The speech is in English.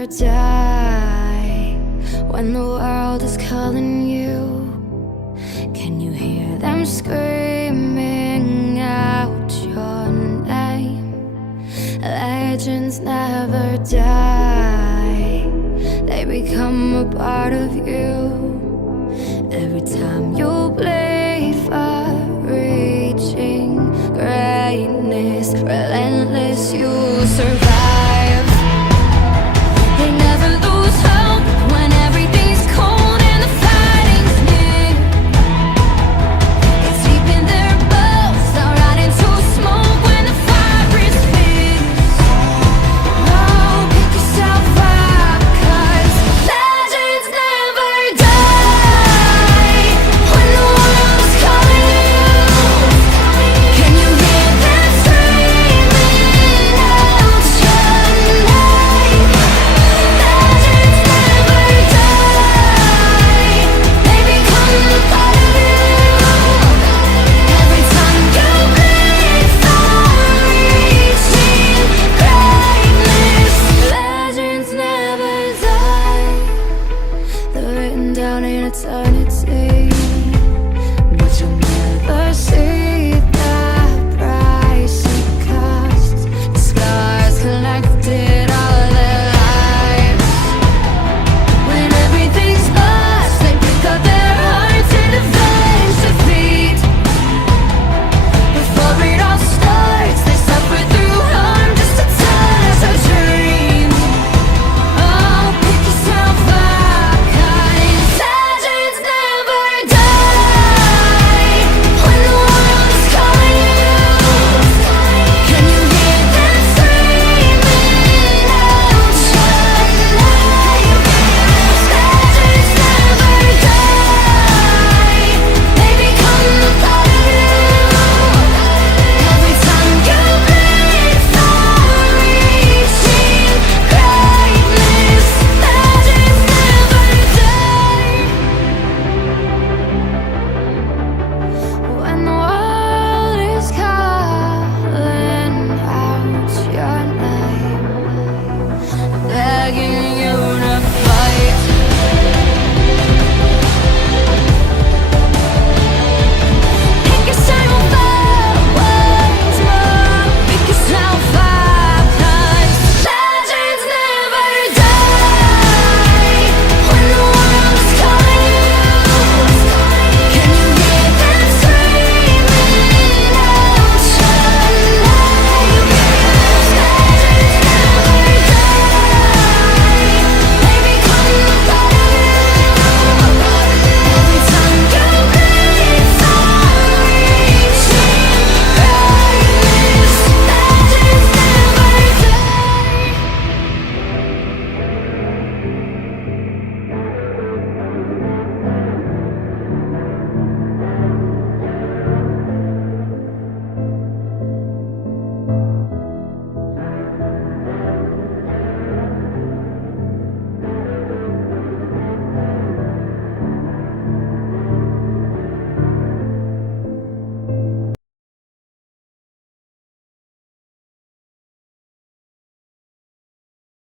never die. When the world is calling you, can you hear them screaming out your name? Legends never die, they become a part of you. Every time you play for reaching greatness, relentless, you survive. They never lose hope when everything's cold and the fighting's near. It's deep in their bones, they'll ride into smoke when the fire is fierce. Oh, pick yourself up, 'cause legends never die. When the world is calling you, can you hear them screaming out your name? Legends never die, they become a part of you. Every time you bleed for reaching greatness, legends never die. They're written down in eternity.